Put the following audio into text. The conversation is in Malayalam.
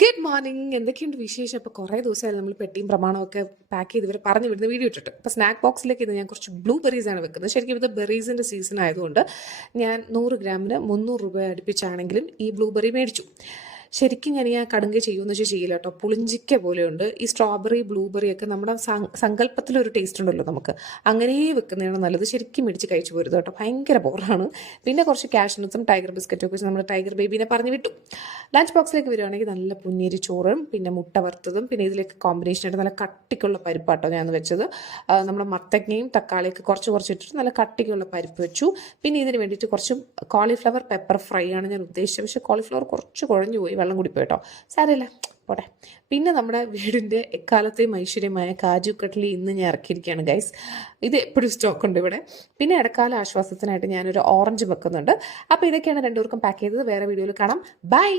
Good morning. എന്തൊക്കെയുണ്ട് വിശേഷം? അപ്പോൾ കുറേ ദിവസമായി നമ്മൾ പെട്ടിയും പ്രമാണമൊക്കെ പാക്ക് ചെയ്ത് ഇവരെ പറഞ്ഞു വിടുന്ന വീഡിയോ ഇട്ടിട്ട്. അപ്പോൾ സ്നാക്ക് ബോക്സിലേക്ക് ഇത് ഞാൻ കുറച്ച് ബ്ലൂബെറീസാണ് വെക്കുന്നത്. ശരിക്കും ഇത് ബെറീസിൻ്റെ സീസൺ ആയതുകൊണ്ട് ഞാൻ 100 ഗ്രാമിന് 300 രൂപ അടുപ്പിച്ചാണെങ്കിലും ഈ ബ്ലൂബെറി മേടിച്ചു. ശരിക്കും ഞാൻ കടുങ്ക ചെയ്യുമെന്ന് വെച്ചാൽ ചെയ്യില്ല കേട്ടോ. പുളിഞ്ചിക്ക പോലെയുണ്ട്. ഈ സ്ട്രോബെറി ബ്ലൂബെറി ഒക്കെ നമ്മുടെ സങ്കല്പത്തിലൊരു ടേസ്റ്റ് ഉണ്ടല്ലോ നമുക്ക്, അങ്ങനെ വെക്കുന്നതാണ് നല്ലത്. ശരിക്കും മേടിച്ച് കഴിച്ചു പോരുത് കേട്ടോ, ഭയങ്കര ബോറാണ്. പിന്നെ കുറച്ച് കാഷ്നട്ട്സും ടൈഗർ ബിസ്ക്കറ്റും ഒക്കെ നമ്മുടെ ടൈഗർ ബേബീനെ പറഞ്ഞു വിട്ടു. ലഞ്ച് ബോക്സിലേക്ക് വരുവാണെങ്കിൽ നല്ല പുന്നേരി ചോറും പിന്നെ മുട്ട വറുത്തതും പിന്നെ ഇതിലേക്ക് കോമ്പിനേഷനായിട്ട് നല്ല കട്ടിക്കുള്ള പരിപ്പാട്ടോ ഞാൻ വെച്ചത്. നമ്മുടെ മത്തങ്ങയും തക്കാളിയൊക്കെ കുറച്ച് ഇട്ടിട്ട് നല്ല കട്ടിക്കുള്ള പരിപ്പ് വെച്ചു. പിന്നെ ഇതിന് വേണ്ടിയിട്ട് കുറച്ച് കോളിഫ്ലവർ പെപ്പർ ഫ്രൈ ആണ് ഞാൻ ഉദ്ദേശിച്ചത്. പക്ഷേ കോളിഫ്ലവർ കുറച്ച് കുഴഞ്ഞു പോയി, വെള്ളം കൂടി പോയിട്ടോ, സാരമില്ല, പോട്ടെ. പിന്നെ നമ്മുടെ വീടിൻ്റെ എക്കാലത്തെയും ഐശ്വര്യമായ കാജു കട്ട്ലി ഇന്ന് ഞാൻ ഇറക്കിയിരിക്കുകയാണ് ഗൈസ്. ഇത് എപ്പോഴും സ്റ്റോക്ക് ഉണ്ട് ഇവിടെ. പിന്നെ ഇടക്കാല ആശ്വാസത്തിനായിട്ട് ഞാനൊരു ഓറഞ്ച് വെക്കുന്നുണ്ട്. അപ്പോൾ ഇതൊക്കെയാണ് രണ്ടുപേർക്കും പാക്ക് ചെയ്തത്. വേറെ വീഡിയോയിൽ കാണാം. ബൈ.